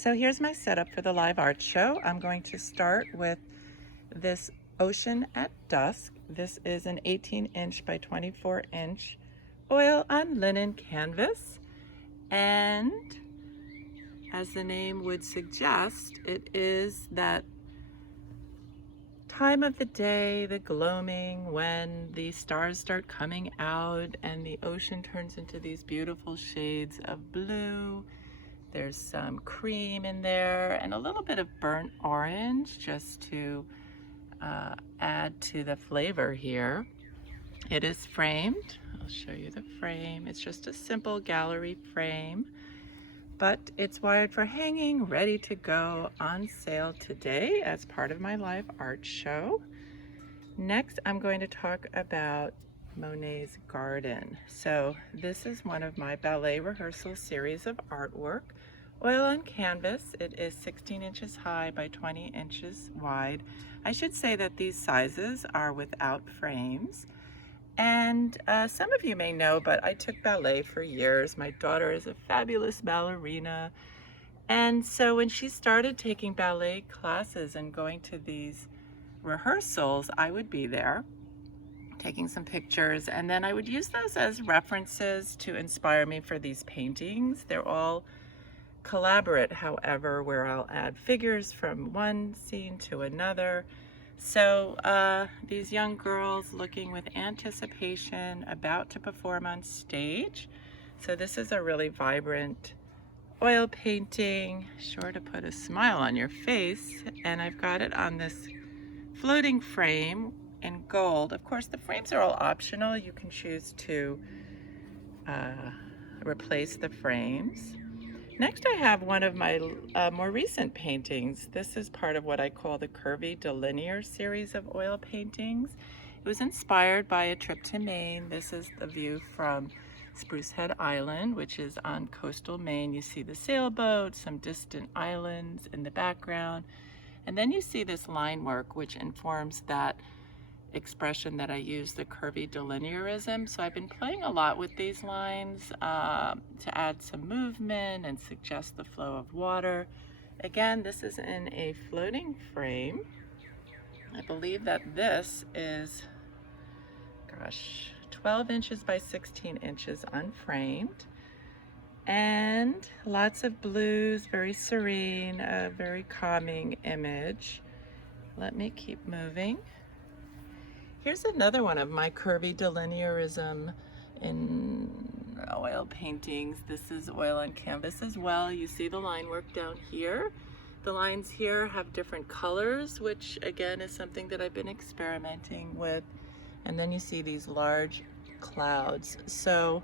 So here's my setup for the live art show. I'm going to start with this ocean at dusk. This is an 18-inch by 24-inch oil on linen canvas. And as the name would suggest, it is that time of the day, the gloaming, when the stars start coming out and the ocean turns into these beautiful shades of blue. There's some cream in there and a little bit of burnt orange just to add to the flavor here. It is framed. I'll show you the frame. It's just a simple gallery frame, but it's wired for hanging, ready to go, on sale today as part of my live art show. Next, I'm going to talk about Monets Garden. So this is one of my ballet rehearsal series of artwork. Oil on canvas. It is 16 inches high by 20 inches wide. I should say that these sizes are without frames. And some of you may know, but I took ballet for years. My daughter is a fabulous ballerina. And so when she started taking ballet classes and going to these rehearsals, I would be there taking some pictures, and then I would use those as references to inspire me for these paintings. They're all collaborate, however, where I'll add figures from one scene to another. So these young girls looking with anticipation, about to perform on stage. So this is a really vibrant oil painting, sure to put a smile on your face. And I've got it on this floating frame in gold. Of course, the frames are all optional. You can choose to replace the frames. Next, I have one of my more recent paintings. This is part of what I call the Curvy Delinear series of oil paintings. It was inspired by a trip to Maine. This is the view from Spruce Head Island, which is on coastal Maine. You see the sailboat, some distant islands in the background, and then you see this line work, which informs that expression that I use, the curvy delinearism. So I've been playing a lot with these lines to add some movement and suggest the flow of water. Again, this is in a floating frame. I believe that this is, 12 inches by 16 inches unframed. And lots of blues, very serene, a very calming image. Let me keep moving. Here's another one of my curvy delinearism in oil paintings. This is oil on canvas as well. You see the line work down here. The lines here have different colors, which again is something that I've been experimenting with. And then you see these large clouds. So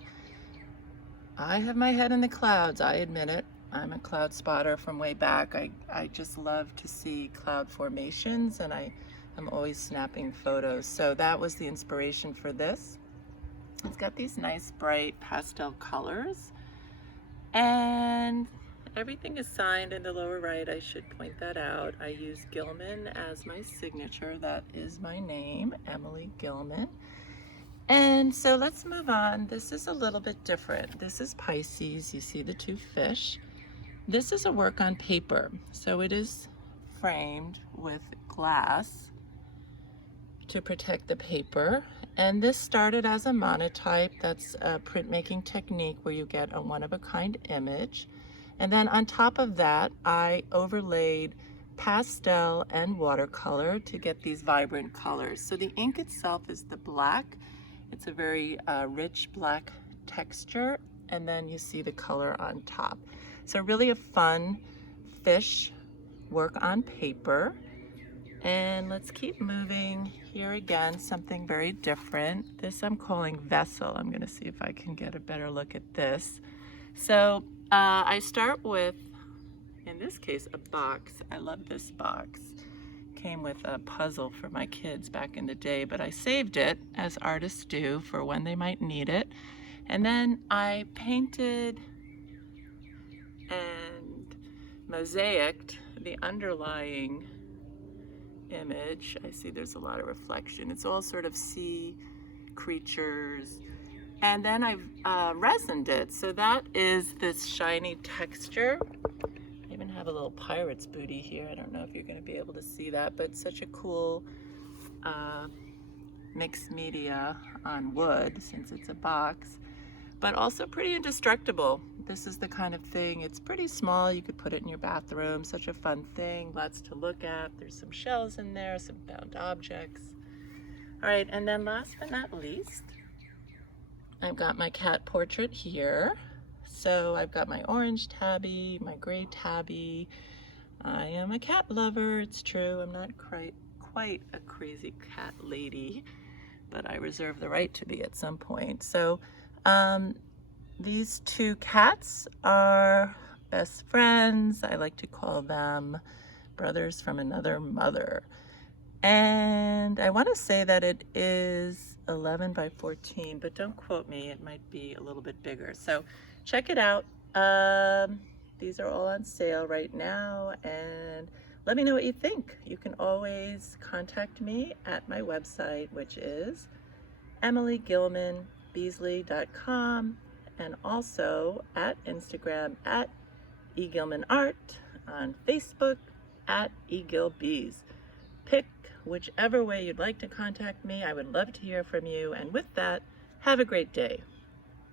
I have my head in the clouds, I admit it. I'm a cloud spotter from way back. I just love to see cloud formations, and I'm always snapping photos. So that was the inspiration for this. It's got these nice bright pastel colors, and everything is signed in the lower right. I should point that out. I use Gilman as my signature. That is my name, Emily Gilman. And so let's move on. This is a little bit different. This is Pisces. You see the two fish. This is a work on paper. So it is framed with glass to protect the paper. And this started as a monotype. That's a printmaking technique where you get a one-of-a-kind image. And then on top of that, I overlaid pastel and watercolor to get these vibrant colors. So the ink itself is the black. It's a very rich black texture, and then you see the color on top. So really a fun fish work on paper. And let's keep moving. Here again, something very different. This I'm calling Vessel. I'm gonna see if I can get a better look at this. So I start with, in this case, a box. I love this box. Came with a puzzle for my kids back in the day, but I saved it, as artists do, for when they might need it. And then I painted and mosaicked the underlying image. I see there's a lot of reflection. It's all sort of sea creatures. And then I've resined it. So that is this shiny texture. I even even have a little pirate's booty here. I don't know if you're going to be able to see that, but such a cool mixed media on wood since it's a box, but also pretty indestructible. This is the kind of thing, it's pretty small, you could put it in your bathroom. Such a fun thing, lots to look at. There's some shells in there, some found objects. All right, and then last but not least, I've got my cat portrait here. So I've got my orange tabby, my gray tabby. I am a cat lover, it's true. I'm not quite a crazy cat lady, but I reserve the right to be at some point. So these two cats are best friends. I like to call them brothers from another mother. And I want to say that it is 11 by 14, but don't quote me, it might be a little bit bigger. So check it out. These are all on sale right now, and let me know what you think. You can always contact me at my website, which is emilygilmanbeezley.com, and also at Instagram at egilmanart, on Facebook at egilbees. Pick whichever way you'd like to contact me. I would love to hear from you, and with that, have a great day.